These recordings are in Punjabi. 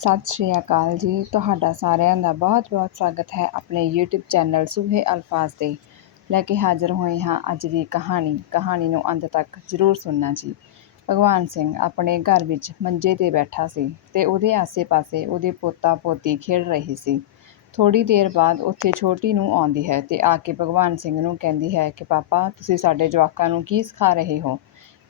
ਸਤਿ ਸ਼੍ਰੀ ਅਕਾਲ ਜੀ। ਤੁਹਾਡਾ ਸਾਰਿਆਂ ਦਾ ਬਹੁਤ-ਬਹੁਤ ਸਵਾਗਤ ਹੈ ਆਪਣੇ YouTube ਚੈਨਲ ਸੁਬੇ ਅਲਫਾਜ਼ ਤੇ। ਲੈ ਕੇ ਹਾਜ਼ਰ ਹੋਏ ਹਾਂ ਅੱਜ ਦੀ ਕਹਾਣੀ। ਕਹਾਣੀ ਨੂੰ ਅੰਤ ਤੱਕ ਜ਼ਰੂਰ ਸੁਣਨਾ ਜੀ। ਭਗਵਾਨ ਸਿੰਘ ਆਪਣੇ ਘਰ ਵਿੱਚ ਮੰਜੇ ਤੇ ਬੈਠਾ ਸੀ ਤੇ ਉਹਦੇ ਆਸੇ-ਪਾਸੇ ਉਹਦੇ ਪੋਤਾ-ਪੋਤੀ ਖੇਡ ਰਹੇ ਸੀ। ਥੋੜੀ ਦੇਰ ਬਾਅਦ ਉੱਥੇ ਛੋਟੀ ਨੂੰ ਆਉਂਦੀ ਹੈ ਤੇ ਆ ਕੇ ਭਗਵਾਨ ਸਿੰਘ ਨੂੰ ਕਹਿੰਦੀ ਹੈ ਕਿ, ਪਾਪਾ, ਤੁਸੀਂ ਸਾਡੇ ਜਵਾਕਾਂ ਨੂੰ ਕੀ ਸਿਖਾ ਰਹੇ ਹੋ?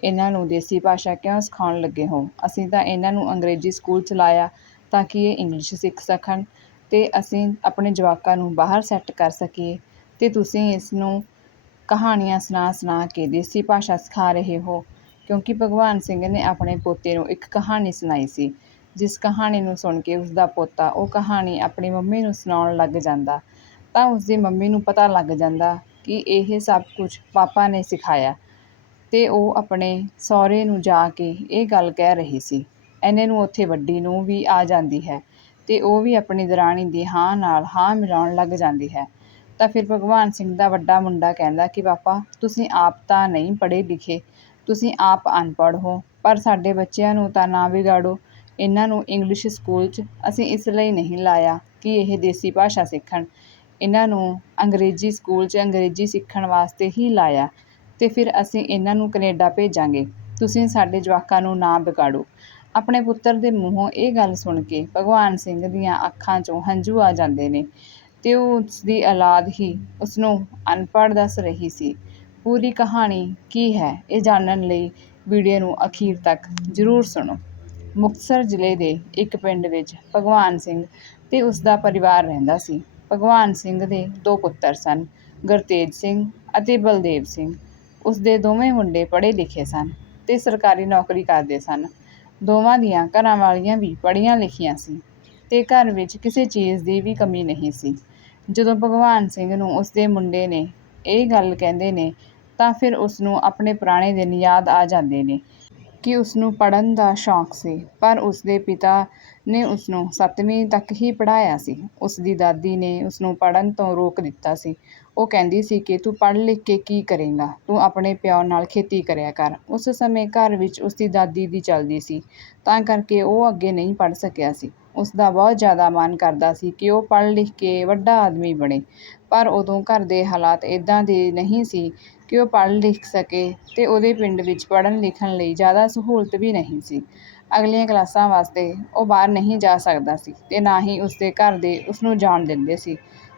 ਇਹਨਾਂ ਨੂੰ ਦੇਸੀ ਭਾਸ਼ਾ ਕਿਉਂ ਸਿਖਾਉਣ ਲੱਗੇ ਹੋ? ਅਸੀਂ ਤਾਂ ਇਹਨਾਂ ਨੂੰ ਅੰਗਰੇਜ਼ੀ ਸਕੂਲ ਚਲਾਇਆ ਤਾਂ ਕਿ ਇਹ ਇੰਗਲਿਸ਼ ਸਿੱਖ ਸਕਣ ਅਤੇ ਅਸੀਂ ਆਪਣੇ ਜਵਾਕਾਂ ਨੂੰ ਬਾਹਰ ਸੈੱਟ ਕਰ ਸਕੀਏ ਅਤੇ ਤੁਸੀਂ ਇਸ ਨੂੰ ਕਹਾਣੀਆਂ ਸੁਣਾ ਸੁਣਾ ਕੇ ਦੇਸੀ ਭਾਸ਼ਾ ਸਿਖਾ ਰਹੇ ਹੋ, ਕਿਉਂਕਿ ਭਗਵਾਨ ਸਿੰਘ ਨੇ ਆਪਣੇ ਪੋਤੇ ਨੂੰ ਇੱਕ ਕਹਾਣੀ ਸੁਣਾਈ ਸੀ, ਜਿਸ ਕਹਾਣੀ ਨੂੰ ਸੁਣ ਕੇ ਉਸਦਾ ਪੋਤਾ ਉਹ ਕਹਾਣੀ ਆਪਣੀ ਮੰਮੀ ਨੂੰ ਸੁਣਾਉਣ ਲੱਗ ਜਾਂਦਾ, ਤਾਂ ਉਸਦੀ ਮੰਮੀ ਨੂੰ ਪਤਾ ਲੱਗ ਜਾਂਦਾ ਕਿ ਇਹ ਸਭ ਕੁਝ ਪਾਪਾ ਨੇ ਸਿਖਾਇਆ ਤੇ ਉਹ ਆਪਣੇ ਸਹੁਰੇ ਨੂੰ ਜਾ ਕੇ ਇਹ ਗੱਲ ਕਹਿ ਰਹੀ ਸੀ। ਐਨੇ ਨੂੰ ਉੱਥੇ ਵੱਡੀ ਨੂੰ ਵੀ ਆ ਜਾਂਦੀ ਹੈ ਤੇ ਉਹ ਵੀ ਆਪਣੀ ਦਰਾਣੀ ਦੀ ਹਾਂ ਨਾਲ ਹਾਂ ਮਿਲਾਉਣ ਲੱਗ ਜਾਂਦੀ ਹੈ। ਤਾਂ ਫਿਰ ਭਗਵਾਨ ਸਿੰਘ ਦਾ ਵੱਡਾ ਮੁੰਡਾ ਕਹਿੰਦਾ ਕਿ ਪਾਪਾ, ਤੁਸੀਂ ਆਪ ਤਾਂ ਨਹੀਂ ਪੜ੍ਹੇ ਲਿਖੇ, ਤੁਸੀਂ ਆਪ ਅਨਪੜ੍ਹ ਹੋ, ਪਰ ਸਾਡੇ ਬੱਚਿਆਂ ਨੂੰ ਤਾਂ ਨਾ ਵਿਗਾੜੋ। ਇਹਨਾਂ ਨੂੰ ਇੰਗਲਿਸ਼ ਸਕੂਲ 'ਚ ਅਸੀਂ ਇਸ ਲਈ ਨਹੀਂ ਲਾਇਆ ਕਿ ਇਹ ਦੇਸੀ ਭਾਸ਼ਾ ਸਿੱਖਣ। ਇਹਨਾਂ ਨੂੰ ਅੰਗਰੇਜ਼ੀ ਸਕੂਲ 'ਚ ਅੰਗਰੇਜ਼ੀ ਸਿੱਖਣ ਵਾਸਤੇ ਹੀ ਲਾਇਆ ਤੇ ਫਿਰ ਅਸੀਂ ਇਹਨਾਂ ਨੂੰ ਕੈਨੇਡਾ ਭੇਜਾਂਗੇ। ਤੁਸੀਂ ਸਾਡੇ ਜਵਾਕਾਂ ਨੂੰ ਨਾ ਵਿਗਾੜੋ। ਆਪਣੇ ਪੁੱਤਰ ਦੇ ਮੂੰਹੋਂ ਇਹ ਗੱਲ ਸੁਣ ਕੇ ਭਗਵਾਨ ਸਿੰਘ ਦੀਆਂ ਅੱਖਾਂ 'ਚੋਂ ਹੰਝੂ ਆ ਜਾਂਦੇ ਨੇ ਤੇ ਉਹ ਉਸਦੀ ਔਲਾਦ ਹੀ ਉਸਨੂੰ ਅਨਪੜ੍ਹ ਦੱਸ ਰਹੀ ਸੀ। ਪੂਰੀ ਕਹਾਣੀ ਕੀ ਹੈ ਇਹ ਜਾਣਨ ਲਈ ਵੀਡੀਓ ਨੂੰ ਅਖੀਰ ਤੱਕ ਜ਼ਰੂਰ ਸੁਣੋ। ਮੁਕਤਸਰ ਜ਼ਿਲ੍ਹੇ ਦੇ ਇੱਕ ਪਿੰਡ ਵਿੱਚ ਭਗਵਾਨ ਸਿੰਘ ਤੇ ਉਸਦਾ ਪਰਿਵਾਰ ਰਹਿੰਦਾ ਸੀ। ਭਗਵਾਨ ਸਿੰਘ ਦੇ ਦੋ ਪੁੱਤਰ ਸਨ, ਗੁਰਤੇਜ ਸਿੰਘ ਅਤੇ ਬਲਦੇਵ ਸਿੰਘ। ਉਸਦੇ ਦੋਵੇਂ ਮੁੰਡੇ ਪੜ੍ਹੇ ਲਿਖੇ ਸਨ ਤੇ ਸਰਕਾਰੀ ਨੌਕਰੀ ਕਰਦੇ ਸਨ। ਦੋਵਾਂ ਦੀਆਂ ਘਰਾਂ ਵਾਲੀਆਂ ਵੀ ਪੜ੍ਹੀਆਂ ਲਿਖੀਆਂ ਸੀ ਤੇ ਘਰ ਵਿੱਚ ਕਿਸੇ ਚੀਜ਼ ਦੀ ਵੀ ਕਮੀ ਨਹੀਂ ਸੀ। ਜਦੋਂ ਭਗਵਾਨ ਸਿੰਘ ਨੂੰ ਉਸਦੇ ਮੁੰਡੇ ਨੇ ਇਹ ਗੱਲ ਕਹਿੰਦੇ ਨੇ, ਤਾਂ ਫਿਰ ਉਸਨੂੰ ਆਪਣੇ ਪੁਰਾਣੇ ਦਿਨ ਯਾਦ ਆ ਜਾਂਦੇ ਨੇ ਕਿ ਉਸਨੂੰ ਪੜ੍ਹਨ ਦਾ ਸ਼ੌਂਕ ਸੀ, ਪਰ ਉਸਦੇ ਪਿਤਾ ਨੇ ਉਸਨੂੰ ਸੱਤਵੀਂ ਤੱਕ ਹੀ ਪੜ੍ਹਾਇਆ ਸੀ। ਉਸਦੀ ਦਾਦੀ ਨੇ ਉਸਨੂੰ ਪੜ੍ਹਨ ਤੋਂ ਰੋਕ ਦਿੱਤਾ ਸੀ। ਉਹ ਕਹਿੰਦੀ ਸੀ ਕਿ ਤੂੰ ਪੜ੍ਹ ਲਿਖ ਕੇ ਕੀ ਕਰੇਂਗਾ? ਤੂੰ ਆਪਣੇ ਪਿਓ ਨਾਲ ਖੇਤੀ ਕਰਿਆ ਕਰ। ਉਸ ਸਮੇਂ ਘਰ ਵਿੱਚ ਉਸਦੀ ਦਾਦੀ ਦੀ ਚੱਲਦੀ ਸੀ, ਤਾਂ ਕਰਕੇ ਉਹ ਅੱਗੇ ਨਹੀਂ ਪੜ੍ਹ ਸਕਿਆ ਸੀ। ਉਸਦਾ ਬਹੁਤ ਜ਼ਿਆਦਾ ਮਨ ਕਰਦਾ ਸੀ ਕਿ ਉਹ ਪੜ੍ਹ ਲਿਖ ਕੇ ਵੱਡਾ ਆਦਮੀ ਬਣੇ, ਪਰ ਉਦੋਂ ਘਰ ਦੇ ਹਾਲਾਤ ਇਦਾਂ ਦੇ ਨਹੀਂ ਸੀ ਕਿ ਉਹ ਪੜ੍ਹ ਲਿਖ ਸਕੇ ਤੇ ਉਹਦੇ ਪਿੰਡ ਵਿੱਚ ਪੜ੍ਹਨ ਲਿਖਣ ਲਈ ਜ਼ਿਆਦਾ ਸਹੂਲਤ ਵੀ ਨਹੀਂ ਸੀ। ਅਗਲੀਆਂ ਕਲਾਸਾਂ ਵਾਸਤੇ ਉਹ ਬਾਹਰ ਨਹੀਂ ਜਾ ਸਕਦਾ ਸੀ ਤੇ ਨਾ ਹੀ ਉਸਦੇ ਘਰ ਦੇ ਉਸਨੂੰ ਜਾਣ ਦਿੰਦੇ ਸੀ।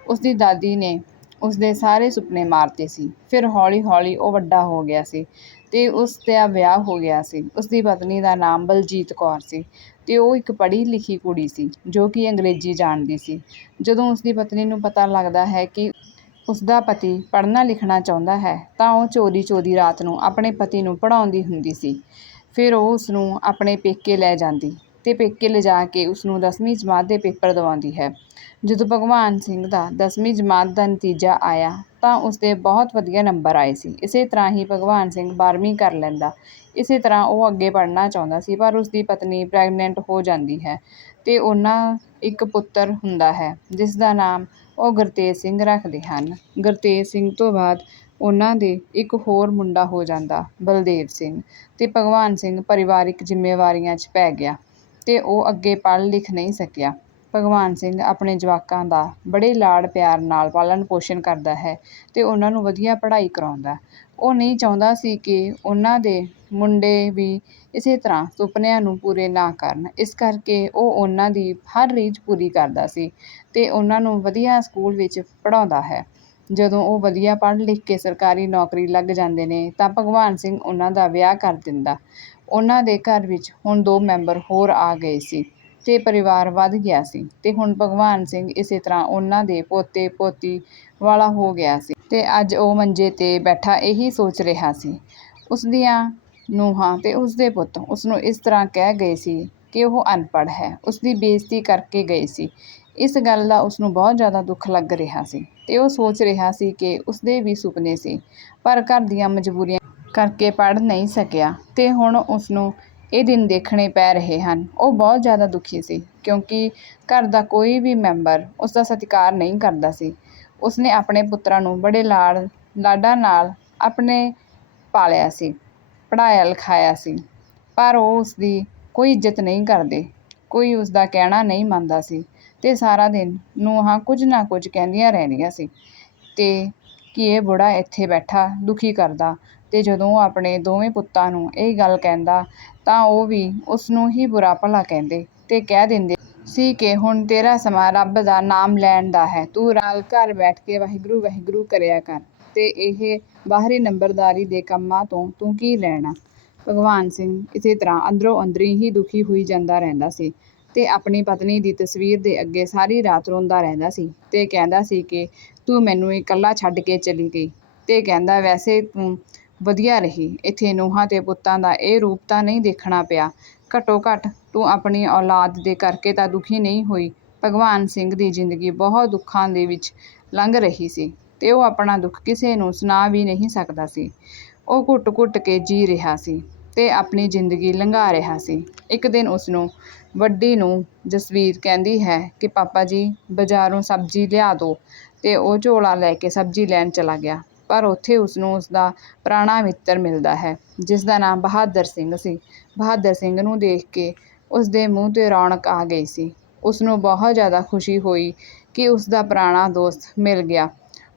ਉਸਦੀ ਦਾਦੀ ਨੇ ਉਸਦੇ ਸਾਰੇ ਸੁਪਨੇ ਮਾਰਤੇ ਸੀ। ਫਿਰ ਹੌਲੀ-ਹੌਲੀ ਉਹ ਵੱਡਾ ਹੋ ਗਿਆ ਸੀ ਤੇ ਉਸ ਦਾ ਵਿਆਹ ਹੋ ਗਿਆ ਸੀ। ਉਸਦੀ ਪਤਨੀ ਦਾ ਨਾਮ ਬਲਜੀਤ ਕੌਰ ਸੀ ਤੇ ਉਹ ਇੱਕ ਪੜ੍ਹੀ ਲਿਖੀ ਕੁੜੀ ਸੀ ਜੋ ਕਿ ਅੰਗਰੇਜ਼ੀ ਜਾਣਦੀ ਸੀ। ਜਦੋਂ ਉਸਦੀ ਪਤਨੀ ਨੂੰ ਪਤਾ ਲੱਗਦਾ ਹੈ ਕਿ ਉਸਦਾ ਪਤੀ ਪੜ੍ਹਨਾ ਲਿਖਣਾ ਚਾਹੁੰਦਾ ਹੈ ਤਾਂ ਉਹ ਚੋਰੀ-ਚੋਰੀ ਰਾਤ ਨੂੰ ਆਪਣੇ ਪਤੀ ਨੂੰ ਪੜ੍ਹਾਉਂਦੀ ਹੁੰਦੀ ਸੀ। ਫਿਰ ਉਹ ਉਸਨੂੰ ਆਪਣੇ ਪੇਕੇ ਲੈ ਜਾਂਦੀ। ਤੇ ਪੇਕੇ ਲਿਜਾ ਕੇ ਉਸਨੂੰ 10ਵੀਂ ਜਮਾਤ ਦੇ ਪੇਪਰ ਦਿਵਾਉਂਦੀ ਹੈ। ਜਦੋਂ ਭਗਵਾਨ ਸਿੰਘ ਦਾ 10ਵੀਂ ਜਮਾਤ ਦਾ ਨਤੀਜਾ ਆਇਆ ਤਾਂ ਉਸਦੇ ਬਹੁਤ ਵਧੀਆ ਨੰਬਰ ਆਏ ਸੀ। ਇਸੇ ਤਰ੍ਹਾਂ ਹੀ ਭਗਵਾਨ ਸਿੰਘ 12ਵੀਂ ਕਰ ਲੈਂਦਾ। ਇਸੇ ਤਰ੍ਹਾਂ ਉਹ ਅੱਗੇ ਪੜ੍ਹਨਾ ਚਾਹੁੰਦਾ ਸੀ, ਪਰ ਉਸਦੀ ਪਤਨੀ ਪ੍ਰੈਗਨੈਂਟ ਹੋ ਜਾਂਦੀ ਹੈ ਤੇ ਉਹਨਾਂ ਇੱਕ ਪੁੱਤਰ ਹੁੰਦਾ ਹੈ, ਜਿਸ ਦਾ ਨਾਮ ਉਹ ਗੁਰਤੇਜ ਸਿੰਘ ਰੱਖਦੇ ਹਨ। ਗੁਰਤੇਜ ਸਿੰਘ ਤੋਂ ਬਾਅਦ ਉਹਨਾਂ ਦੇ ਇੱਕ ਹੋਰ ਮੁੰਡਾ ਹੋ ਜਾਂਦਾ ਬਲਦੇਵ ਸਿੰਘ ਤੇ ਭਗਵਾਨ ਸਿੰਘ ਪਰਿਵਾਰਿਕ ਜ਼ਿੰਮੇਵਾਰੀਆਂ 'ਚ ਪੈ ਗਿਆ। ਤੇ ਉਹ ਅੱਗੇ ਪੜ੍ਹ ਲਿਖ ਨਹੀਂ ਸਕਿਆ। ਭਗਵਾਨ ਸਿੰਘ ਆਪਣੇ ਜਵਾਕਾਂ ਦਾ ਬੜੇ ਲਾਡ ਪਿਆਰ ਨਾਲ ਪਾਲਣ ਪੋਸ਼ਣ ਕਰਦਾ ਹੈ ਤੇ ਉਹਨਾਂ ਨੂੰ ਵਧੀਆ ਪੜ੍ਹਾਈ ਕਰਾਉਂਦਾ। ਉਹ ਨਹੀਂ ਚਾਹੁੰਦਾ ਸੀ ਕਿ ਉਹਨਾਂ ਦੇ ਮੁੰਡੇ ਵੀ ਇਸੇ ਤਰ੍ਹਾਂ ਸੁਪਨਿਆਂ ਨੂੰ ਪੂਰੇ ਨਾ ਕਰਨ। ਇਸ ਕਰਕੇ ਉਹ ਉਹਨਾਂ ਦੀ ਹਰ ਰੀਝ ਪੂਰੀ ਕਰਦਾ ਸੀ ਤੇ ਉਹਨਾਂ ਨੂੰ ਵਧੀਆ ਸਕੂਲ ਵਿੱਚ ਪੜ੍ਹਾਉਂਦਾ ਹੈ। ਜਦੋਂ ਉਹ ਵਧੀਆ ਪੜ੍ਹ ਲਿਖ ਕੇ ਸਰਕਾਰੀ ਨੌਕਰੀ ਲੱਗ ਜਾਂਦੇ ਨੇ ਤਾਂ ਭਗਵਾਨ ਸਿੰਘ ਉਹਨਾਂ ਦਾ ਵਿਆਹ ਕਰ ਦਿੰਦਾ। ਉਹਨਾਂ ਦੇ ਘਰ ਵਿੱਚ ਹੁਣ ਦੋ ਮੈਂਬਰ ਹੋਰ ਆ ਗਏ ਸੀ ਤੇ ਪਰਿਵਾਰ ਵੱਧ ਗਿਆ ਸੀ ਤੇ ਹੁਣ ਭਗਵਾਨ ਸਿੰਘ ਇਸੇ ਤਰ੍ਹਾਂ ਉਹਨਾਂ ਦੇ ਪੋਤੇ ਪੋਤੀ ਵਾਲਾ ਹੋ ਗਿਆ ਸੀ ਤੇ ਅੱਜ ਉਹ ਮੰਜੇ ਤੇ ਬੈਠਾ ਇਹੀ ਸੋਚ ਰਿਹਾ ਸੀ। ਉਸਦੀਆਂ ਨੂੰਹਾਂ ਤੇ ਉਸਦੇ ਪੁੱਤ ਉਸਨੂੰ ਇਸ ਤਰ੍ਹਾਂ ਕਹਿ ਗਏ ਸੀ ਕਿ ਉਹ ਅਨਪੜ੍ਹ ਹੈ। ਉਸਦੀ ਬੇਇੱਜ਼ਤੀ ਕਰਕੇ ਗਏ ਸੀ। ਇਸ ਗੱਲ ਦਾ ਉਸਨੂੰ ਬਹੁਤ ਜ਼ਿਆਦਾ ਦੁੱਖ ਲੱਗ ਰਿਹਾ ਸੀ ਤੇ ਉਹ ਸੋਚ ਰਿਹਾ ਸੀ ਕਿ ਉਸਦੇ ਵੀ ਸੁਪਨੇ ਸੀ ਪਰ ਘਰ ਦੀਆਂ ਮਜਬੂਰੀਆਂ ਕਰਕੇ ਪੜ੍ਹ ਨਹੀਂ ਸਕਿਆ ਅਤੇ ਹੁਣ ਉਸਨੂੰ ਇਹ ਦਿਨ ਦੇਖਣੇ ਪੈ ਰਹੇ ਹਨ। ਉਹ ਬਹੁਤ ਜ਼ਿਆਦਾ ਦੁਖੀ ਸੀ ਕਿਉਂਕਿ ਘਰ ਦਾ ਕੋਈ ਵੀ ਮੈਂਬਰ ਉਸਦਾ ਸਤਿਕਾਰ ਨਹੀਂ ਕਰਦਾ ਸੀ। ਉਸਨੇ ਆਪਣੇ ਪੁੱਤਰਾਂ ਨੂੰ ਬੜੇ ਲਾਡ ਲਾਡਾਂ ਨਾਲ ਆਪਣੇ ਪਾਲਿਆ ਸੀ, ਪੜ੍ਹਾਇਆ, ਲਿਖਾਇਆ ਸੀ। ਪਰ ਉਹ ਉਸਦੀ ਕੋਈ ਇੱਜ਼ਤ ਨਹੀਂ ਕਰਦੇ, ਕੋਈ ਉਸਦਾ ਕਹਿਣਾ ਨਹੀਂ ਮੰਨਦਾ ਸੀ ਅਤੇ ਸਾਰਾ ਦਿਨ ਨੂੰਹਾਂ ਕੁਝ ਨਾ ਕੁਝ ਕਹਿੰਦੀਆਂ ਰਹਿੰਦੀਆਂ ਸੀ ਅਤੇ ਕਿ ਇਹ ਬੁੜਾ ਇੱਥੇ ਬੈਠਾ ਦੁਖੀ ਕਰਦਾ ਅਤੇ ਜਦੋਂ ਆਪਣੇ ਦੋਵੇਂ ਪੁੱਤਾਂ ਨੂੰ ਇਹ ਗੱਲ ਕਹਿੰਦਾ, ਤਾਂ ਉਹ ਵੀ ਉਸ ਨੂੰ ਹੀ ਬੁਰਾ ਭਲਾ ਕਹਿੰਦੇ ਅਤੇ ਕਹਿ ਦਿੰਦੇ ਸੀ ਕਿ ਹੁਣ ਤੇਰਾ ਸਮਾਂ ਰੱਬ ਦਾ ਨਾਮ ਲੈਣ ਦਾ ਹੈ, ਤੂੰ ਨਾਲ ਘਰ ਬੈਠ ਕੇ ਵਾਹਿਗੁਰੂ ਵਾਹਿਗੁਰੂ ਕਰਿਆ ਕਰ ਅਤੇ ਇਹ ਬਾਹਰੀ ਨੰਬਰਦਾਰੀ ਦੇ ਕੰਮਾਂ ਤੋਂ ਤੂੰ ਕੀ ਲੈਣਾ? ਭਗਵਾਨ ਸਿੰਘ ਇਸੇ ਤਰ੍ਹਾਂ ਅੰਦਰੋਂ ਅੰਦਰੀ ਹੀ ਦੁਖੀ ਹੋਈ ਜਾਂਦਾ ਰਹਿੰਦਾ ਸੀ ਅਤੇ ਆਪਣੀ ਪਤਨੀ ਦੀ ਤਸਵੀਰ ਦੇ ਅੱਗੇ ਸਾਰੀ ਰਾਤ ਰੋਂਦਾ ਰਹਿੰਦਾ ਸੀ ਅਤੇ ਕਹਿੰਦਾ ਸੀ ਕਿ ਤੂੰ ਮੈਨੂੰ ਇਕੱਲਾ ਛੱਡ ਕੇ ਚਲੀ ਗਈ ਅਤੇ ਕਹਿੰਦਾ, ਵੈਸੇ ਤੂੰ ਵਧੀਆ ਰਹੀ। ਇੱਥੇ ਨੂੰਹਾਂ ਤੇ ਪੁੱਤਾਂ ਦਾ ਇਹ ਰੂਪ ਤਾਂ ਨਹੀਂ ਦੇਖਣਾ ਪਿਆ। ਘੱਟੋ ਘੱਟ ਤੂੰ ਆਪਣੀ ਔਲਾਦ ਦੇ ਕਰਕੇ ਤਾਂ ਦੁਖੀ ਨਹੀਂ ਹੋਈ। ਭਗਵਾਨ ਸਿੰਘ ਦੀ ਜ਼ਿੰਦਗੀ ਬਹੁਤ ਦੁੱਖਾਂ ਦੇ ਵਿੱਚ ਲੰਘ ਰਹੀ ਸੀ ਤੇ ਉਹ ਆਪਣਾ ਦੁੱਖ ਕਿਸੇ ਨੂੰ ਸੁਣਾ ਵੀ ਨਹੀਂ ਸਕਦਾ ਸੀ। ਉਹ ਘੁੱਟ-ਘੁੱਟ ਕੇ ਜੀ ਰਿਹਾ ਸੀ ਤੇ ਆਪਣੀ ਜ਼ਿੰਦਗੀ ਲੰਘਾ ਰਿਹਾ ਸੀ। ਇੱਕ ਦਿਨ ਉਸਨੂੰ ਵੱਡੀ ਨੂੰ ਜਸਵੀਰ ਕਹਿੰਦੀ ਹੈ ਕਿ, ਪਾਪਾ ਜੀ, ਬਾਜ਼ਾਰੋਂ ਸਬਜ਼ੀ ਲਿਆ ਦਿਓ। ਤੇ ਉਹ ਝੋਲਾ ਲੈ ਕੇ ਸਬਜ਼ੀ ਲੈਣ ਚਲਾ ਗਿਆ। ਪਰ ਉੱਥੇ ਉਸ ਨੂੰ ਉਸ ਦਾ ਪੁਰਾਣਾ ਮਿੱਤਰ ਮਿਲਦਾ ਹੈ, ਜਿਸ ਦਾ ਨਾਮ ਬਹਾਦਰ ਸਿੰਘ ਸੀ। ਬਹਾਦਰ ਸਿੰਘ ਨੂੰ ਦੇਖ ਕੇ ਉਸ ਦੇ ਮੂੰਹ ਤੇ ਰੌਣਕ ਆ ਗਈ ਸੀ। ਉਸ ਨੂੰ ਬਹੁਤ ਜ਼ਿਆਦਾ ਖੁਸ਼ੀ ਹੋਈ ਕਿ ਉਸ ਦਾ ਪੁਰਾਣਾ ਦੋਸਤ ਮਿਲ ਗਿਆ।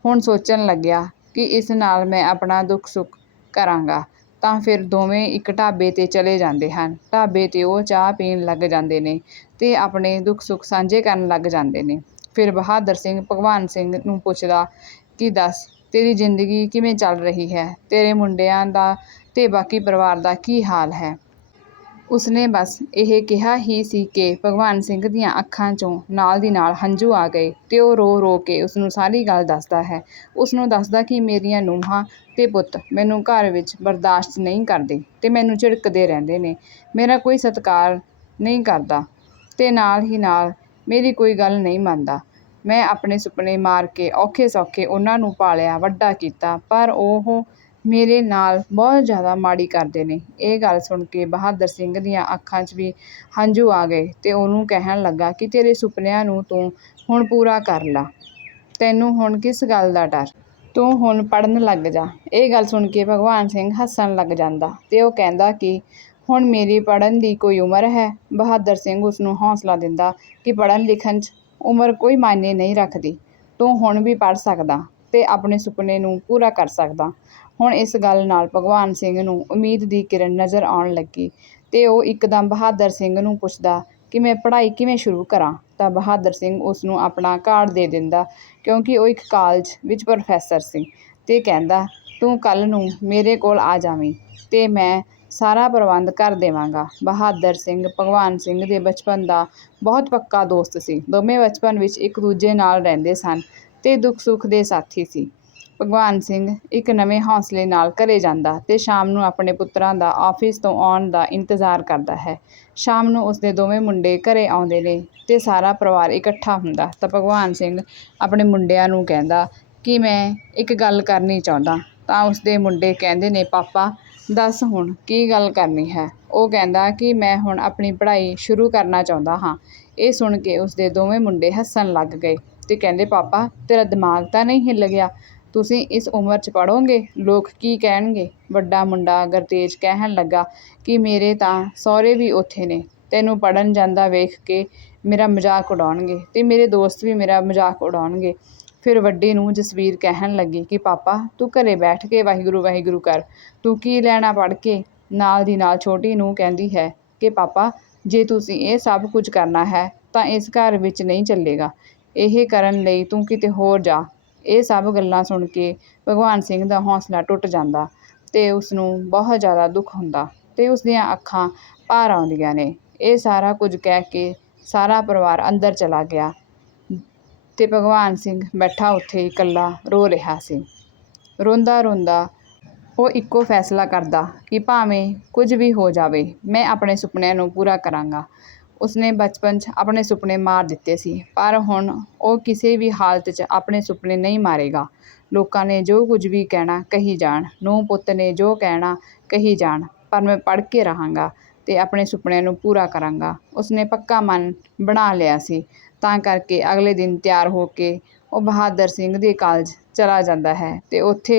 ਹੁਣ ਸੋਚਣ ਲੱਗਿਆ ਕਿ ਇਸ ਨਾਲ ਮੈਂ ਆਪਣਾ ਦੁੱਖ ਸੁੱਖ ਕਰਾਂਗਾ, ਤਾਂ ਫਿਰ ਦੋਵੇਂ ਇੱਕ ਢਾਬੇ ਤੇ ਚਲੇ ਜਾਂਦੇ ਹਨ। ਢਾਬੇ ਤੇ ਉਹ ਚਾਹ ਪੀਣ ਲੱਗ ਜਾਂਦੇ ਨੇ ਤੇ ਆਪਣੇ ਦੁੱਖ ਸੁੱਖ ਸਾਂਝੇ ਕਰਨ ਲੱਗ ਜਾਂਦੇ ਨੇ। ਫਿਰ ਬਹਾਦਰ ਸਿੰਘ ਭਗਵਾਨ ਸਿੰਘ ਨੂੰ ਪੁੱਛਦਾ ਕਿ ਦੱਸ ਤੇਰੀ ਜ਼ਿੰਦਗੀ ਕਿਵੇਂ ਚੱਲ ਰਹੀ ਹੈ? ਤੇਰੇ ਮੁੰਡਿਆਂ ਦਾ ਤੇ ਬਾਕੀ ਪਰਿਵਾਰ ਦਾ ਕੀ ਹਾਲ ਹੈ? ਉਸਨੇ ਬਸ ਇਹ ਕਿਹਾ ਹੀ ਸੀ ਕਿ ਭਗਵਾਨ ਸਿੰਘ ਦੀਆਂ ਅੱਖਾਂ 'ਚੋਂ ਨਾਲ ਦੀ ਨਾਲ ਹੰਝੂ ਆ ਗਏ ਤੇ ਉਹ ਰੋ ਰੋ ਕੇ ਉਸਨੂੰ ਸਾਰੀ ਗੱਲ ਦੱਸਦਾ ਹੈ। ਉਸਨੂੰ ਦੱਸਦਾ ਕਿ ਮੇਰੀਆਂ ਨੂੰਹਾਂ ਤੇ ਪੁੱਤ ਮੈਨੂੰ ਘਰ ਵਿੱਚ ਬਰਦਾਸ਼ਤ ਨਹੀਂ ਕਰਦੇ ਤੇ ਮੈਨੂੰ ਝਿੜਕਦੇ ਰਹਿੰਦੇ ਨੇ। ਮੇਰਾ ਕੋਈ ਸਤਿਕਾਰ ਨਹੀਂ ਕਰਦਾ ਤੇ ਨਾਲ ਹੀ ਨਾਲ ਮੇਰੀ ਕੋਈ ਗੱਲ ਨਹੀਂ ਮੰਨਦਾ। ਮੈਂ ਆਪਣੇ ਸੁਪਨੇ ਮਾਰ ਕੇ, ਔਖੇ ਸੌਖੇ ਉਹਨਾਂ ਨੂੰ ਪਾਲਿਆ, ਵੱਡਾ ਕੀਤਾ। ਪਰ ਉਹ ਮੇਰੇ ਨਾਲ ਬਹੁਤ ਜ਼ਿਆਦਾ ਮਾੜੀ ਕਰਦੇ ਨੇ। ਇਹ ਗੱਲ ਸੁਣ ਕੇ ਬਹਾਦਰ ਸਿੰਘ ਦੀਆਂ ਅੱਖਾਂ 'ਚ ਵੀ ਹੰਝੂ ਆ ਗਏ ਤੇ ਉਹਨੂੰ ਕਹਿਣ ਲੱਗਾ ਕਿ ਤੇਰੇ ਸੁਪਨਿਆਂ ਨੂੰ ਤੂੰ ਹੁਣ ਪੂਰਾ ਕਰ ਲਾ। ਤੈਨੂੰ ਹੁਣ ਕਿਸ ਗੱਲ ਦਾ ਡਰ? ਤੂੰ ਹੁਣ ਪੜਨ ਲੱਗ ਜਾ। ਇਹ ਗੱਲ ਸੁਣ ਕੇ ਭਗਵਾਨ ਸਿੰਘ ਹੱਸਣ ਲੱਗ ਜਾਂਦਾ ਤੇ ਉਹ ਕਹਿੰਦਾ ਕਿ ਹੁਣ ਮੇਰੀ ਪੜਨ ਦੀ ਕੋਈ ਉਮਰ ਹੈ? ਬਹਾਦਰ ਸਿੰਘ ਉਸ ਨੂੰ ਹੌਸਲਾ ਦਿੰਦਾ ਕਿ ਪੜਨ ਲਿਖਣ 'ਚ ਉਮਰ ਕੋਈ ਮਾਇਨੇ ਨਹੀਂ ਰੱਖਦੀ। ਤੂੰ ਹੁਣ ਵੀ ਪੜ ਸਕਦਾ ਤੇ ਆਪਣੇ ਸੁਪਨੇ ਨੂੰ ਪੂਰਾ ਕਰ ਸਕਦਾ। ਹੁਣ ਇਸ ਗੱਲ ਨਾਲ ਭਗਵਾਨ ਸਿੰਘ ਨੂੰ ਉਮੀਦ ਦੀ ਕਿਰਨ ਨਜ਼ਰ ਆਉਣ ਲੱਗੀ ਤੇ ਉਹ ਇੱਕਦਮ ਬਹਾਦਰ ਸਿੰਘ ਨੂੰ ਪੁੱਛਦਾ ਕਿ ਮੈਂ ਪੜ੍ਹਾਈ ਕਿਵੇਂ ਸ਼ੁਰੂ ਕਰਾਂ? ਤਾਂ ਬਹਾਦਰ ਸਿੰਘ ਉਸ ਨੂੰ ਆਪਣਾ ਕਾਰਡ ਦੇ ਦਿੰਦਾ, ਕਿਉਂਕਿ ਉਹ ਇੱਕ ਕਾਲਜ ਵਿੱਚ ਪ੍ਰੋਫੈਸਰ ਸੀ ਤੇ ਕਹਿੰਦਾ, ਤੂੰ ਕੱਲ ਨੂੰ ਮੇਰੇ ਕੋਲ ਆ ਜਾਵੀਂ ਤੇ ਮੈਂ ਸਾਰਾ ਪ੍ਰਬੰਧ ਕਰ ਦੇਵਾਂਗਾ। ਬਹਾਦਰ ਸਿੰਘ, ਭਗਵਾਨ ਸਿੰਘ ਦੇ ਬਚਪਨ ਦਾ ਬਹੁਤ ਪੱਕਾ ਦੋਸਤ ਸੀ। ਦੋਵੇਂ ਬਚਪਨ ਵਿੱਚ ਇੱਕ ਦੂਜੇ ਨਾਲ ਰਹਿੰਦੇ ਸਨ ਤੇ ਦੁੱਖ ਸੁੱਖ ਦੇ ਸਾਥੀ ਸੀ। ਭਗਵਾਨ ਸਿੰਘ ਇੱਕ ਨਵੇਂ ਹੌਸਲੇ ਨਾਲ ਘਰੇ ਜਾਂਦਾ ਤੇ ਸ਼ਾਮ ਨੂੰ ਆਪਣੇ ਪੁੱਤਰਾਂ ਦਾ ਆਫਿਸ ਤੋਂ ਆਉਣ ਦਾ ਇੰਤਜ਼ਾਰ ਕਰਦਾ ਹੈ। ਸ਼ਾਮ ਨੂੰ ਉਸਦੇ ਦੋਵੇਂ ਮੁੰਡੇ ਘਰੇ ਆਉਂਦੇ ਨੇ ਤੇ ਸਾਰਾ ਪਰਿਵਾਰ ਇਕੱਠਾ ਹੁੰਦਾ। ਤਾਂ ਭਗਵਾਨ ਸਿੰਘ ਆਪਣੇ ਮੁੰਡਿਆਂ ਨੂੰ ਕਹਿੰਦਾ ਕਿ ਮੈਂ ਇੱਕ ਗੱਲ ਕਰਨੀ ਚਾਹੁੰਦਾ। ਤਾਂ ਉਸਦੇ ਮੁੰਡੇ ਕਹਿੰਦੇ ਨੇ, ਪਾਪਾ ਦੱਸ ਹੁਣ ਕੀ ਗੱਲ ਕਰਨੀ ਹੈ? ਉਹ ਕਹਿੰਦਾ ਕਿ ਮੈਂ ਹੁਣ ਆਪਣੀ ਪੜ੍ਹਾਈ ਸ਼ੁਰੂ ਕਰਨਾ ਚਾਹੁੰਦਾ ਹਾਂ। ਇਹ ਸੁਣ ਕੇ ਉਸਦੇ ਦੋਵੇਂ ਮੁੰਡੇ ਹੱਸਣ ਲੱਗ ਗਏ ਤੇ ਕਹਿੰਦੇ, ਪਾਪਾ, ਤੇਰਾ ਦਿਮਾਗ ਤਾਂ ਨਹੀਂ ਹਿੱਲ ਗਿਆ? ਤੁਸੀਂ ਇਸ ਉਮਰ 'ਚ ਪੜ੍ਹੋਗੇ? ਲੋਕ ਕੀ ਕਹਿਣਗੇ? ਵੱਡਾ ਮੁੰਡਾ ਗੁਰਤੇਜ ਕਹਿਣ ਲੱਗਾ ਕਿ ਮੇਰੇ ਤਾਂ ਸਹੁਰੇ ਵੀ ਉੱਥੇ ਨੇ। ਤੈਨੂੰ ਪੜਨ ਜਾਂਦਾ ਵੇਖ ਕੇ ਮੇਰਾ ਮਜ਼ਾਕ ਉਡਾਉਣਗੇ ਤੇ ਮੇਰੇ ਦੋਸਤ ਵੀ ਮੇਰਾ ਮਜ਼ਾਕ ਉਡਾਉਣਗੇ। ਫਿਰ ਵੱਡੀ ਨੂੰ ਜਸਵੀਰ ਕਹਿਣ ਲੱਗੀ ਕਿ, ਪਾਪਾ, ਤੂੰ ਘਰੇ ਬੈਠ ਕੇ ਵਾਹਿਗੁਰੂ ਵਾਹਿਗੁਰੂ ਕਰ। ਤੂੰ ਕੀ ਲੈਣਾ ਪੜ ਕੇ? ਨਾਲ ਦੀ ਨਾਲ ਛੋਟੀ ਨੂੰ ਕਹਿੰਦੀ ਹੈ ਕਿ, ਪਾਪਾ, ਜੇ ਤੁਸੀਂ ਇਹ ਸਭ ਕੁਝ ਕਰਨਾ ਹੈ, ਤਾਂ ਇਸ ਘਰ ਵਿੱਚ ਨਹੀਂ ਚੱਲੇਗਾ। ਇਹ ਕਰਨ ਲਈ ਤੂੰ ਕਿਤੇ ਹੋਰ ਜਾ। ਇਹ ਸਭ ਗੱਲਾਂ ਸੁਣ ਕੇ ਭਗਵਾਨ ਸਿੰਘ ਦਾ ਹੌਸਲਾ ਟੁੱਟ ਜਾਂਦਾ ਤੇ ਉਸ ਨੂੰ ਬਹੁਤ ਜ਼ਿਆਦਾ ਦੁੱਖ ਹੁੰਦਾ ਤੇ ਉਸ ਦੀਆਂ ਅੱਖਾਂ ਭਾਰ ਆਉਂਦੀਆਂ ਨੇ। ਇਹ ਸਾਰਾ ਕੁਝ ਕਹਿ ਕੇ ਸਾਰਾ ਪਰਿਵਾਰ ਅੰਦਰ ਚਲਾ ਗਿਆ। ਤੇ ਭਗਵਾਨ ਸਿੰਘ ਬੈਠਾ ਉੱਥੇ ਇਕੱਲਾ ਰੋ ਰਿਹਾ ਸੀ। ਰੋਂਦਾ ਰੋਂਦਾ ਉਹ ਇੱਕੋ ਫੈਸਲਾ ਕਰਦਾ ਕਿ ਭਾਵੇਂ ਕੁਝ ਵੀ ਹੋ ਜਾਵੇ, ਮੈਂ ਆਪਣੇ ਸੁਪਨਿਆਂ ਨੂੰ ਪੂਰਾ ਕਰਾਂਗਾ। ਉਸਨੇ ਬਚਪਨ 'ਚ ਆਪਣੇ ਸੁਪਨੇ ਮਾਰ ਦਿੱਤੇ ਸੀ, ਪਰ ਹੁਣ ਉਹ ਕਿਸੇ ਵੀ ਹਾਲਤ 'ਚ ਆਪਣੇ ਸੁਪਨੇ ਨਹੀਂ ਮਾਰੇਗਾ। ਲੋਕਾਂ ਨੇ ਜੋ ਕੁਝ ਵੀ ਕਹਿਣਾ, ਕਹੀ ਜਾਣ। ਨੂੰ ਪੁੱਤ ਨੇ ਜੋ ਕਹਿਣਾ, ਕਹੀ ਜਾਣ, ਪਰ ਮੈਂ ਪੜ੍ਹ ਕੇ ਰਹਾਂਗਾ ਤੇ ਆਪਣੇ ਸੁਪਨਿਆਂ ਨੂੰ ਪੂਰਾ ਕਰਾਂਗਾ। ਉਸਨੇ ਪੱਕਾ ਮਨ ਬਣਾ ਲਿਆ ਸੀ। ਤਾਂ ਕਰਕੇ ਅਗਲੇ ਦਿਨ ਤਿਆਰ ਹੋ ਕੇ ਉਹ ਬਹਾਦਰ ਸਿੰਘ ਦੇ ਕਾਲਜ ਚਲਾ ਜਾਂਦਾ ਹੈ ਅਤੇ ਉੱਥੇ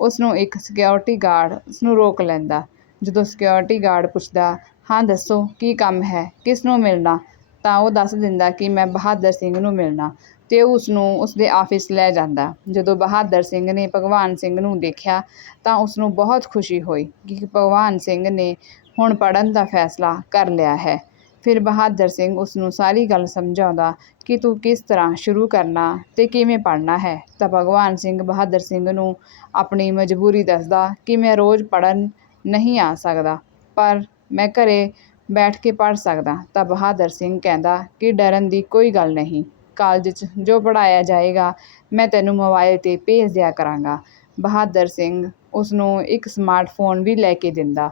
ਉਸ ਨੂੰ ਇੱਕ ਸਿਕਿਉਰਿਟੀ ਗਾਰਡ ਉਸ ਨੂੰ ਰੋਕ ਲੈਂਦਾ। ਜਦੋਂ ਸਿਕਿਉਰਿਟੀ ਗਾਰਡ ਪੁੱਛਦਾ, ਹਾਂ, ਦੱਸੋ, ਕੀ ਕੰਮ ਹੈ? ਕਿਸ ਨੂੰ ਮਿਲਣਾ? ਤਾਂ ਉਹ ਦੱਸ ਦਿੰਦਾ ਕਿ ਮੈਂ ਬਹਾਦਰ ਸਿੰਘ ਨੂੰ ਮਿਲਣਾ ਅਤੇ ਉਹ ਉਸਨੂੰ ਉਸਦੇ ਆਫਿਸ ਲੈ ਜਾਂਦਾ। ਜਦੋਂ ਬਹਾਦਰ ਸਿੰਘ ਨੇ ਭਗਵਾਨ ਸਿੰਘ ਨੂੰ ਦੇਖਿਆ ਤਾਂ ਉਸਨੂੰ ਬਹੁਤ ਖੁਸ਼ੀ ਹੋਈ ਕਿ ਭਗਵਾਨ ਸਿੰਘ ਨੇ ਹੁਣ ਪੜ੍ਹਨ ਦਾ ਫੈਸਲਾ ਕਰ ਲਿਆ ਹੈ। ਫਿਰ ਬਹਾਦਰ ਸਿੰਘ ਉਸਨੂੰ ਸਾਰੀ ਗੱਲ ਸਮਝਾਉਂਦਾ ਕਿ ਤੂੰ ਕਿਸ ਤਰ੍ਹਾਂ ਸ਼ੁਰੂ ਕਰਨਾ ਤੇ ਕਿਵੇਂ ਪੜ੍ਹਨਾ ਹੈ। ਤਾਂ ਭਗਵਾਨ ਸਿੰਘ ਬਹਾਦਰ ਸਿੰਘ ਨੂੰ ਆਪਣੀ ਮਜਬੂਰੀ ਦੱਸਦਾ ਕਿ ਮੈਂ ਰੋਜ਼ ਪੜ੍ਹਨ ਨਹੀਂ ਆ ਸਕਦਾ, ਪਰ ਮੈਂ ਘਰੇ ਬੈਠ ਕੇ ਪੜ੍ਹ ਸਕਦਾ। ਤਾਂ ਬਹਾਦਰ ਸਿੰਘ ਕਹਿੰਦਾ ਕਿ ਡਰਨ ਦੀ ਕੋਈ ਗੱਲ ਨਹੀਂ, ਕਾਲਜ 'ਚ ਜੋ ਪੜ੍ਹਾਇਆ ਜਾਏਗਾ, ਮੈਂ ਤੈਨੂੰ ਮੋਬਾਈਲ 'ਤੇ ਭੇਜ ਦਿਆ ਕਰਾਂਗਾ। ਬਹਾਦਰ ਸਿੰਘ ਉਸਨੂੰ ਇੱਕ ਸਮਾਰਟਫੋਨ ਵੀ ਲੈ ਕੇ ਦਿੰਦਾ।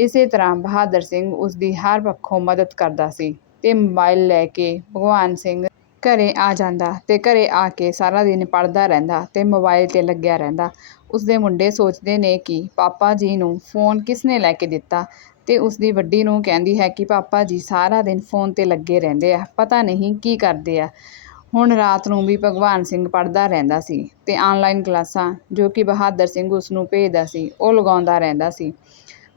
ਇਸੇ ਤਰ੍ਹਾਂ ਬਹਾਦਰ ਸਿੰਘ ਉਸਦੀ ਹਰ ਪੱਖੋਂ ਮਦਦ ਕਰਦਾ ਸੀ ਤੇ ਮੋਬਾਈਲ ਲੈ ਕੇ ਭਗਵਾਨ ਸਿੰਘ ਘਰੇ ਆ ਜਾਂਦਾ ਤੇ ਘਰੇ ਆ ਕੇ ਸਾਰਾ ਦਿਨ ਪੜ੍ਹਦਾ ਰਹਿੰਦਾ ਤੇ ਮੋਬਾਈਲ 'ਤੇ ਲੱਗਿਆ ਰਹਿੰਦਾ। ਉਸਦੇ ਮੁੰਡੇ ਸੋਚਦੇ ਨੇ ਕਿ ਪਾਪਾ ਜੀ ਨੂੰ ਫੋਨ ਕਿਸ ਨੇ ਲੈ ਕੇ ਦਿੱਤਾ ਤੇ ਉਸਦੀ ਵੱਡੀ ਨੂੰ ਕਹਿੰਦੀ ਹੈ ਕਿ ਪਾਪਾ ਜੀ ਸਾਰਾ ਦਿਨ ਫੋਨ 'ਤੇ ਲੱਗੇ ਰਹਿੰਦੇ ਆ, ਪਤਾ ਨਹੀਂ ਕੀ ਕਰਦੇ ਆ। ਹੁਣ ਰਾਤ ਨੂੰ ਵੀ ਭਗਵਾਨ ਸਿੰਘ ਪੜ੍ਹਦਾ ਰਹਿੰਦਾ ਸੀ ਤੇ ਆਨਲਾਈਨ ਕਲਾਸਾਂ ਜੋ ਕਿ ਬਹਾਦਰ ਸਿੰਘ ਉਸਨੂੰ ਭੇਜਦਾ ਸੀ, ਉਹ ਲਗਾਉਂਦਾ ਰਹਿੰਦਾ ਸੀ।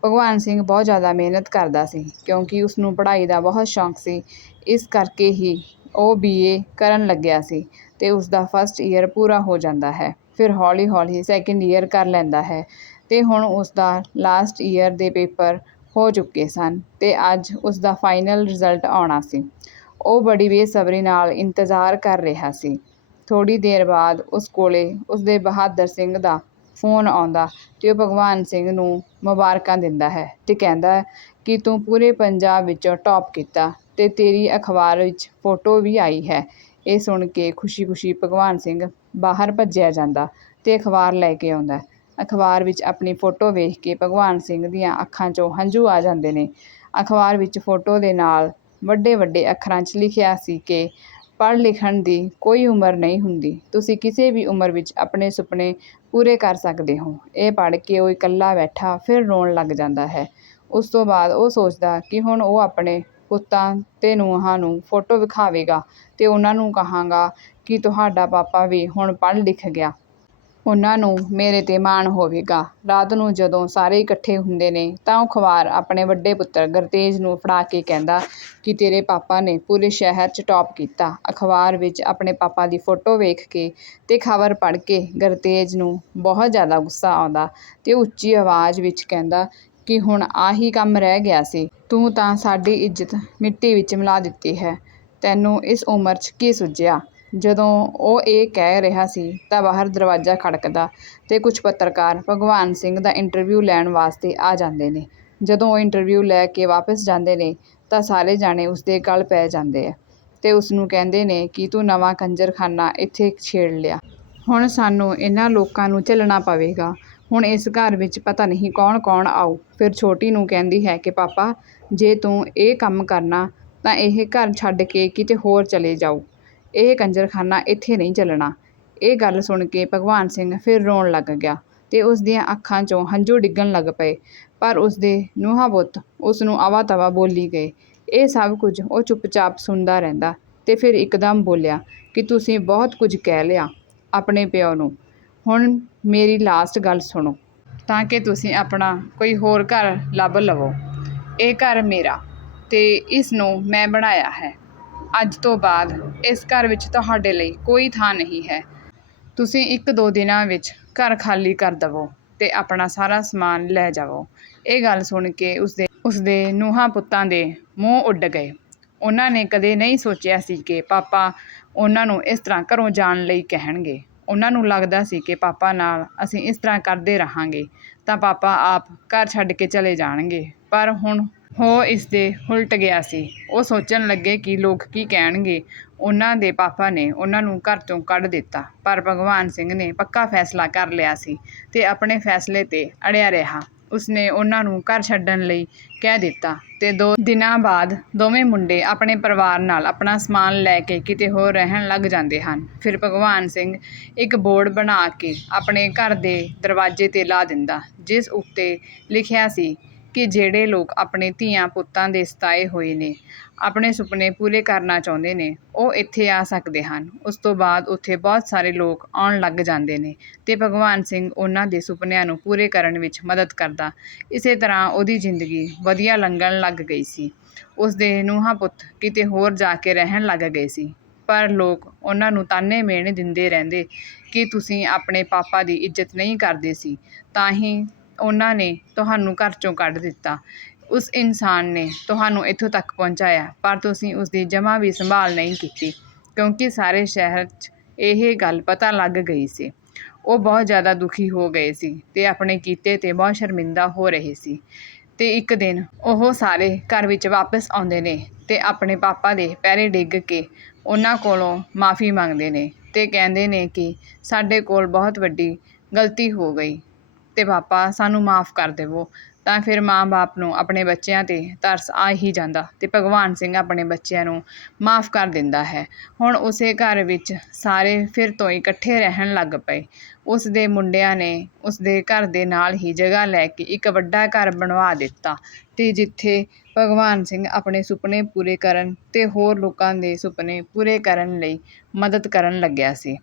ਭਗਵਾਨ ਸਿੰਘ ਬਹੁਤ ਜ਼ਿਆਦਾ ਮਿਹਨਤ ਕਰਦਾ ਸੀ, ਕਿਉਂਕਿ ਉਸਨੂੰ ਪੜ੍ਹਾਈ ਦਾ ਬਹੁਤ ਸ਼ੌਂਕ ਸੀ। ਇਸ ਕਰਕੇ ਹੀ ਉਹ ਬੀਏ ਕਰਨ ਲੱਗਿਆ ਸੀ ਅਤੇ ਉਸਦਾ ਫਸਟ ਈਅਰ ਪੂਰਾ ਹੋ ਜਾਂਦਾ ਹੈ। ਫਿਰ ਹੌਲੀ ਹੌਲੀ ਸੈਕਿੰਡ ਈਅਰ ਕਰ ਲੈਂਦਾ ਹੈ ਅਤੇ ਹੁਣ ਉਸਦਾ ਲਾਸਟ ਈਅਰ ਦੇ ਪੇਪਰ ਹੋ ਚੁੱਕੇ ਸਨ ਅਤੇ ਅੱਜ ਉਸਦਾ ਫਾਈਨਲ ਰਿਜ਼ਲਟ ਆਉਣਾ ਸੀ। ਉਹ ਬੜੀ ਬੇਸਬਰੀ ਨਾਲ ਇੰਤਜ਼ਾਰ ਕਰ ਰਿਹਾ ਸੀ। ਥੋੜ੍ਹੀ ਦੇਰ ਬਾਅਦ ਉਸ ਕੋਲ ਉਸਦੇ ਬਹਾਦਰ ਸਿੰਘ ਦਾ ਫੋਨ ਆਉਂਦਾ ਅਤੇ ਉਹ ਭਗਵਾਨ ਸਿੰਘ ਨੂੰ ਮੁਬਾਰਕਾਂ ਦਿੰਦਾ ਹੈ ਅਤੇ ਕਹਿੰਦਾ ਕਿ ਤੂੰ ਪੂਰੇ ਪੰਜਾਬ ਵਿੱਚੋਂ ਟੋਪ ਕੀਤਾ ਅਤੇ ਤੇਰੀ ਅਖਬਾਰ ਵਿੱਚ ਫੋਟੋ ਵੀ ਆਈ ਹੈ। ਇਹ ਸੁਣ ਕੇ ਖੁਸ਼ੀ-ਖੁਸ਼ੀ ਭਗਵਾਨ ਸਿੰਘ ਬਾਹਰ ਭੱਜਿਆ ਜਾਂਦਾ ਅਤੇ ਅਖਬਾਰ ਲੈ ਕੇ ਆਉਂਦਾ। ਅਖਬਾਰ ਵਿੱਚ ਆਪਣੀ ਫੋਟੋ ਵੇਖ ਕੇ ਭਗਵਾਨ ਸਿੰਘ ਦੀਆਂ ਅੱਖਾਂ 'ਚੋਂ ਹੰਝੂ ਆ ਜਾਂਦੇ ਨੇ। ਅਖਬਾਰ ਵਿੱਚ ਫੋਟੋ ਦੇ ਨਾਲ ਵੱਡੇ-ਵੱਡੇ ਅੱਖਰਾਂ 'ਚ ਲਿਖਿਆ ਸੀ ਕਿ ਪੜ੍ਹ ਲਿਖਣ ਦੀ ਕੋਈ ਉਮਰ ਨਹੀਂ ਹੁੰਦੀ। ਤੁਸੀਂ ਕਿਸੇ ਵੀ ਉਮਰ ਵਿੱਚ ਆਪਣੇ ਸੁਪਨੇ ਪੂਰੇ ਕਰ ਸਕਦੇ ਹੋ। ਇਹ ਪੜ੍ਹ ਕੇ ਉਹ ਇਕੱਲਾ ਬੈਠਾ ਫਿਰ ਰੋਣ ਲੱਗ ਜਾਂਦਾ ਹੈ। ਉਸ ਤੋਂ ਬਾਅਦ ਉਹ ਸੋਚਦਾ ਕਿ ਹੁਣ ਉਹ ਆਪਣੇ ਪੁੱਤਾਂ ਤੇ ਨੂੰਹਾਂ ਨੂੰ ਫੋਟੋ ਵਿਖਾਵੇਗਾ ਤੇ ਉਹਨਾਂ ਨੂੰ ਕਹਾਂਗਾ ਕਿ ਤੁਹਾਡਾ ਪਾਪਾ ਵੀ ਹੁਣ ਪੜ੍ਹ ਲਿਖ ਗਿਆ। ਉਹਨਾਂ ਨੂੰ ਮੇਰੇ ਤੇ ਮਾਣ ਹੋਵੇਗਾ। ਰਾਤ ਨੂੰ ਜਦੋਂ ਸਾਰੇ ਇਕੱਠੇ ਹੁੰਦੇ ਨੇ, ਤਾਂ ਉਹ ਅਖਬਾਰ ਆਪਣੇ ਵੱਡੇ ਪੁੱਤਰ ਗੁਰਤੇਜ ਨੂੰ ਫੜਾ ਕੇ ਕਹਿੰਦਾ ਕਿ ਤੇਰੇ ਪਾਪਾ ਨੇ ਪੂਰੇ ਸ਼ਹਿਰ 'ਚ ਟੌਪ ਕੀਤਾ। ਅਖਬਾਰ ਵਿੱਚ ਆਪਣੇ ਪਾਪਾ ਦੀ ਫੋਟੋ ਵੇਖ ਕੇ ਤੇ ਖਬਰ ਪੜ੍ਹ ਕੇ ਗੁਰਤੇਜ ਨੂੰ ਬਹੁਤ ਜ਼ਿਆਦਾ ਗੁੱਸਾ ਆਉਂਦਾ ਤੇ ਉੱਚੀ ਆਵਾਜ਼ ਵਿੱਚ ਕਹਿੰਦਾ ਕਿ ਹੁਣ ਆਹੀ ਕੰਮ ਰਹਿ ਗਿਆ ਸੀ। ਤੂੰ ਤਾਂ ਸਾਡੀ ਇੱਜ਼ਤ ਮਿੱਟੀ ਵਿੱਚ ਮਿਲਾ ਦਿੱਤੀ ਹੈ। ਤੈਨੂੰ ਇਸ ਉਮਰ 'ਚ ਕੀ ਸੁੱਝਿਆ? ਜਦੋਂ ਉਹ ਇਹ ਕਹਿ ਰਿਹਾ ਸੀ ਤਾਂ ਬਾਹਰ ਦਰਵਾਜ਼ਾ ਖੜਕਦਾ ਤੇ ਕੁਝ ਪੱਤਰਕਾਰ ਭਗਵਾਨ ਸਿੰਘ ਦਾ ਇੰਟਰਵਿਊ ਲੈਣ ਵਾਸਤੇ ਆ ਜਾਂਦੇ ਨੇ। ਜਦੋਂ ਉਹ ਇੰਟਰਵਿਊ ਲੈ ਕੇ ਵਾਪਸ ਜਾਂਦੇ ਨੇ ਤਾਂ ਸਾਰੇ ਜਾਣੇ ਉਸਦੇ ਗਲ ਪੈ ਜਾਂਦੇ ਆ ਤੇ ਉਸਨੂੰ ਕਹਿੰਦੇ ਨੇ ਕਿ ਤੂੰ ਨਵਾਂ ਕੰਜਰਖਾਨਾ ਇੱਥੇ ਛੇੜ ਲਿਆ। ਹੁਣ ਸਾਨੂੰ ਇਹਨਾਂ ਲੋਕਾਂ ਨੂੰ ਝੱਲਣਾ ਪਵੇਗਾ। ਹੁਣ ਇਸ ਘਰ ਵਿੱਚ ਪਤਾ ਨਹੀਂ ਕੌਣ-ਕੌਣ ਆਊ। ਫਿਰ ਛੋਟੀ ਨੂੰ ਕਹਿੰਦੀ ਹੈ ਕਿ ਪਾਪਾ, ਜੇ ਤੂੰ ਇਹ ਕੰਮ ਕਰਨਾ ਤਾਂ ਇਹ ਘਰ ਛੱਡ ਕੇ ਕਿਤੇ ਹੋਰ ਚਲੇ ਜਾਊ। ਇਹ ਕੰਜਰਖਾਨਾ ਇੱਥੇ ਨਹੀਂ ਚੱਲਣਾ। ਇਹ ਗੱਲ ਸੁਣ ਕੇ ਭਗਵਾਨ ਸਿੰਘ ਫਿਰ ਰੋਣ ਲੱਗ ਗਿਆ ਤੇ ਉਸ ਦੀਆਂ ਅੱਖਾਂ 'ਚੋਂ ਹੰਝੂ ਡਿੱਗਣ ਲੱਗ ਪਏ। ਪਰ ਉਸਦੇ ਨੂੰਹਾਂ ਬੁੱਤ ਉਸ ਨੂੰ ਆਵਾ-ਤਵਾ ਬੋਲੀ ਗਏ। ਇਹ ਸਭ ਕੁਝ ਉਹ ਚੁੱਪਚਾਪ ਸੁਣਦਾ ਰਹਿੰਦਾ ਤੇ ਫਿਰ ਇੱਕਦਮ ਬੋਲਿਆ ਕਿ ਤੁਸੀਂ ਬਹੁਤ ਕੁਝ ਕਹਿ ਲਿਆ ਆਪਣੇ ਪਿਓ ਨੂੰ। ਹੁਣ ਮੇਰੀ ਲਾਸਟ ਗੱਲ ਸੁਣੋ ਤਾਂ ਕਿ ਤੁਸੀਂ ਆਪਣਾ ਕੋਈ ਹੋਰ ਘਰ ਲੱਭ ਲਵੋ। ਇਹ ਘਰ ਮੇਰਾ ਤੇ ਇਸ ਨੂੰ ਮੈਂ ਬਣਾਇਆ ਹੈ। ਅੱਜ ਤੋਂ ਬਾਅਦ ਇਸ ਘਰ ਵਿੱਚ ਤੁਹਾਡੇ ਲਈ ਕੋਈ ਥਾਂ ਨਹੀਂ ਹੈ। ਤੁਸੀਂ ਇੱਕ ਦੋ ਦਿਨਾਂ ਵਿੱਚ ਘਰ ਖਾਲੀ ਕਰ ਦਵੋ ਤੇ ਆਪਣਾ ਸਾਰਾ ਸਮਾਨ ਲੈ ਜਾਵੋ। ਇਹ ਗੱਲ ਸੁਣ ਕੇ ਉਸਦੇ ਉਸਦੇ ਨੂੰਹਾਂ ਪੁੱਤਾਂ ਦੇ ਮੂੰਹ ਉੱਡ ਗਏ। ਉਹਨਾਂ ਨੇ ਕਦੇ ਨਹੀਂ ਸੋਚਿਆ ਸੀ ਕਿ ਪਾਪਾ ਉਹਨਾਂ ਨੂੰ ਇਸ ਤਰ੍ਹਾਂ ਘਰੋਂ ਜਾਣ ਲਈ ਕਹਿਣਗੇ। ਉਹਨਾਂ ਨੂੰ ਲੱਗਦਾ ਸੀ ਕਿ ਪਾਪਾ ਨਾਲ ਅਸੀਂ ਇਸ ਤਰ੍ਹਾਂ ਕਰਦੇ ਰਹਾਂਗੇ ਤਾਂ ਪਾਪਾ ਆਪ ਘਰ ਛੱਡ ਕੇ ਚਲੇ ਜਾਣਗੇ। ਪਰ ਹੁਣ ਹੋ ਇਸ ਦੇ ਉਲਟ ਗਿਆ ਸੀ। ਉਹ ਸੋਚਣ ਲੱਗੇ ਕਿ ਲੋਕ ਕੀ ਕਹਿਣਗੇ। ਉਹਨਾਂ ਦੇ ਪਾਪਾ ਨੇ ਉਹਨਾਂ ਨੂੰ ਘਰ ਤੋਂ ਕੱਢ ਦਿੱਤਾ। ਪਰ ਭਗਵਾਨ ਸਿੰਘ ਨੇ ਪੱਕਾ ਫੈਸਲਾ ਕਰ ਲਿਆ ਸੀ ਤੇ ਆਪਣੇ ਫੈਸਲੇ ਤੇ ਅੜਿਆ ਰਿਹਾ। ਉਸਨੇ ਉਹਨਾਂ ਨੂੰ ਘਰ ਛੱਡਣ ਲਈ ਕਹਿ ਦਿੱਤਾ ਤੇ ਦੋ ਦਿਨਾਂ ਬਾਅਦ ਦੋਵੇਂ ਮੁੰਡੇ ਆਪਣੇ ਪਰਿਵਾਰ ਨਾਲ ਆਪਣਾ ਸਮਾਨ ਲੈ ਕੇ ਕਿਤੇ ਹੋਰ ਰਹਿਣ ਲੱਗ ਜਾਂਦੇ ਹਨ। ਫਿਰ ਭਗਵਾਨ ਸਿੰਘ ਇੱਕ ਬੋਰਡ ਬਣਾ ਕੇ ਆਪਣੇ ਘਰ ਦੇ ਦਰਵਾਜ਼ੇ ਤੇ ਲਾ ਦਿੰਦਾ, ਜਿਸ ਉੱਤੇ ਲਿਖਿਆ ਸੀ ਕਿ ਜਿਹੜੇ ਲੋਕ ਆਪਣੇ ਧੀਆਂ ਪੁੱਤਾਂ ਦੇ ਸਤਾਏ ਹੋਏ ਨੇ, ਆਪਣੇ ਸੁਪਨੇ ਪੂਰੇ ਕਰਨਾ ਚਾਹੁੰਦੇ ਨੇ, ਉਹ ਇੱਥੇ ਆ ਸਕਦੇ ਹਨ। ਉਸ ਤੋਂ ਬਾਅਦ ਉੱਥੇ ਬਹੁਤ ਸਾਰੇ ਲੋਕ ਆਉਣ ਲੱਗ ਜਾਂਦੇ ਨੇ ਅਤੇ ਭਗਵਾਨ ਸਿੰਘ ਉਹਨਾਂ ਦੇ ਸੁਪਨਿਆਂ ਨੂੰ ਪੂਰੇ ਕਰਨ ਵਿੱਚ ਮਦਦ ਕਰਦਾ। ਇਸੇ ਤਰ੍ਹਾਂ ਉਹਦੀ ਜ਼ਿੰਦਗੀ ਵਧੀਆ ਲੰਘਣ ਲੱਗ ਗਈ ਸੀ। ਉਸ ਦੇ ਨੂੰਹਾਂ ਪੁੱਤ ਕਿਤੇ ਹੋਰ ਜਾ ਕੇ ਰਹਿਣ ਲੱਗ ਗਏ ਸੀ। ਪਰ ਲੋਕ ਉਹਨਾਂ ਨੂੰ ਤਾਨੇ ਮਿਹਣੇ ਦਿੰਦੇ ਰਹਿੰਦੇ ਕਿ ਤੁਸੀਂ ਆਪਣੇ ਪਾਪਾ ਦੀ ਇੱਜ਼ਤ ਨਹੀਂ ਕਰਦੇ ਸੀ, ਤਾਂ ਹੀ ਉਹਨਾਂ ਨੇ ਤੁਹਾਨੂੰ ਘਰ ਚੋਂ ਕੱਢ ਦਿੱਤਾ। ਉਸ ਇਨਸਾਨ ਨੇ ਤੁਹਾਨੂੰ ਇੱਥੋਂ ਤੱਕ ਪਹੁੰਚਾਇਆ, ਪਰ ਤੁਸੀਂ ਉਸ ਦੀ ਜਮ੍ਹਾਂ ਵੀ ਸੰਭਾਲ ਨਹੀਂ ਕੀਤੀ, ਕਿਉਂਕਿ ਸਾਰੇ ਸ਼ਹਿਰ 'ਚ ਇਹ ਗੱਲ ਪਤਾ ਲੱਗ ਗਈ ਸੀ। ਉਹ ਬਹੁਤ ਜ਼ਿਆਦਾ ਦੁਖੀ ਹੋ ਗਏ ਸੀ ਤੇ ਆਪਣੇ ਕੀਤੇ ਤੇ ਬਹੁਤ ਸ਼ਰਮਿੰਦਾ ਹੋ ਰਹੇ ਸੀ। ਤੇ ਇੱਕ ਦਿਨ ਉਹ ਸਾਰੇ ਘਰ ਵਿੱਚ ਵਾਪਸ ਆਉਂਦੇ ਨੇ ਤੇ ਆਪਣੇ ਪਾਪਾ ਦੇ ਪੈਰੇ ਡਿੱਗ ਕੇ ਉਹਨਾਂ ਕੋਲੋਂ ਮਾਫੀ ਮੰਗਦੇ ਨੇ ਤੇ ਕਹਿੰਦੇ ਨੇ ਕਿ ਸਾਡੇ ਕੋਲ ਬਹੁਤ ਵੱਡੀ ਗਲਤੀ ਹੋ ਗਈ। ਤੇ ਪਾਪਾ ਸਾਨੂੰ ਮਾਫ ਕਰ ਦੇਵੋ, ਤਾਂ ਫਿਰ ਮਾਂ-ਬਾਪ ਨੂੰ ਆਪਣੇ ਬੱਚਿਆਂ ਤੇ ਤਰਸ ਆ ਹੀ ਜਾਂਦਾ ਅਤੇ ਭਗਵਾਨ ਸਿੰਘ ਆਪਣੇ ਬੱਚਿਆਂ ਨੂੰ ਮਾਫ ਕਰ ਦਿੰਦਾ ਹੈ। ਹੁਣ ਉਸੇ ਘਰ ਵਿੱਚ ਸਾਰੇ ਫਿਰ ਤੋਂ ਇਕੱਠੇ ਰਹਿਣ ਲੱਗ ਪਏ। ਉਸ ਦੇ ਮੁੰਡਿਆਂ ਨੇ ਉਸ ਦੇ ਘਰ ਦੇ ਨਾਲ ਹੀ ਜਗ੍ਹਾ ਲੈ ਕੇ ਇੱਕ ਵੱਡਾ ਘਰ ਬਣਵਾ ਦਿੱਤਾ ਅਤੇ ਜਿੱਥੇ ਭਗਵਾਨ ਸਿੰਘ ਆਪਣੇ ਸੁਪਨੇ ਪੂਰੇ ਕਰਨ ਅਤੇ ਹੋਰ ਲੋਕਾਂ ਦੇ ਸੁਪਨੇ ਪੂਰੇ ਕਰਨ ਲਈ ਮਦਦ ਕਰਨ ਲੱਗਿਆ ਸੀ।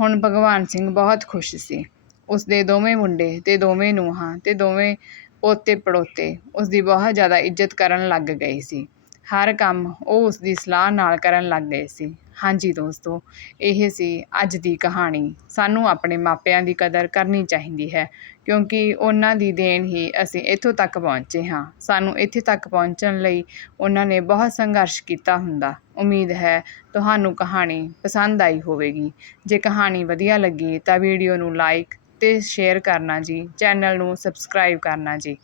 ਹੁਣ ਭਗਵਾਨ ਸਿੰਘ ਬਹੁਤ ਖੁਸ਼ ਸੀ। ਉਸ ਦੇ ਦੋਵੇਂ ਮੁੰਡੇ ਤੇ ਦੋਵੇਂ ਨੂੰਹਾਂ ਤੇ ਦੋਵੇਂ ਪੋਤੇ ਪੜੋਤੇ ਉਸ ਦੀ ਬਹੁਤ ਜ਼ਿਆਦਾ ਇੱਜ਼ਤ ਕਰਨ ਲੱਗ ਗਏ ਸੀ। ਹਰ ਕੰਮ ਉਹ ਉਸ ਦੀ ਸਲਾਹ ਨਾਲ ਕਰਨ ਲੱਗ ਗਏ ਸੀ। ਹਾਂਜੀ ਦੋਸਤੋ, ਇਹ ਸੀ ਅੱਜ ਦੀ ਕਹਾਣੀ। ਸਾਨੂੰ ਆਪਣੇ ਮਾਪਿਆਂ ਦੀ ਕਦਰ ਕਰਨੀ ਚਾਹੀਦੀ ਹੈ, ਕਿਉਂਕਿ ਉਹਨਾਂ ਦੀ ਦੇਣ ਹੀ ਅਸੀਂ ਇੱਥੋਂ ਤੱਕ ਪਹੁੰਚੇ ਹਾਂ। ਸਾਨੂੰ ਇੱਥੇ ਤੱਕ ਪਹੁੰਚਣ ਲਈ ਉਹਨਾਂ ਨੇ ਬਹੁਤ ਸੰਘਰਸ਼ ਕੀਤਾ ਹੁੰਦਾ। ਉਮੀਦ ਹੈ ਤੁਹਾਨੂੰ ਕਹਾਣੀ ਪਸੰਦ ਆਈ ਹੋਵੇਗੀ। ਜੇ ਕਹਾਣੀ ਵਧੀਆ ਲੱਗੀ ਤਾਂ ਵੀਡੀਓ ਨੂੰ ਲਾਈਕ ਤੇ ਸ਼ੇਅਰ ਕਰਨਾ ਜੀ ਚੈਨਲ ਨੂੰ ਸਬਸਕ੍ਰਾਈਬ ਕਰਨਾ ਜੀ।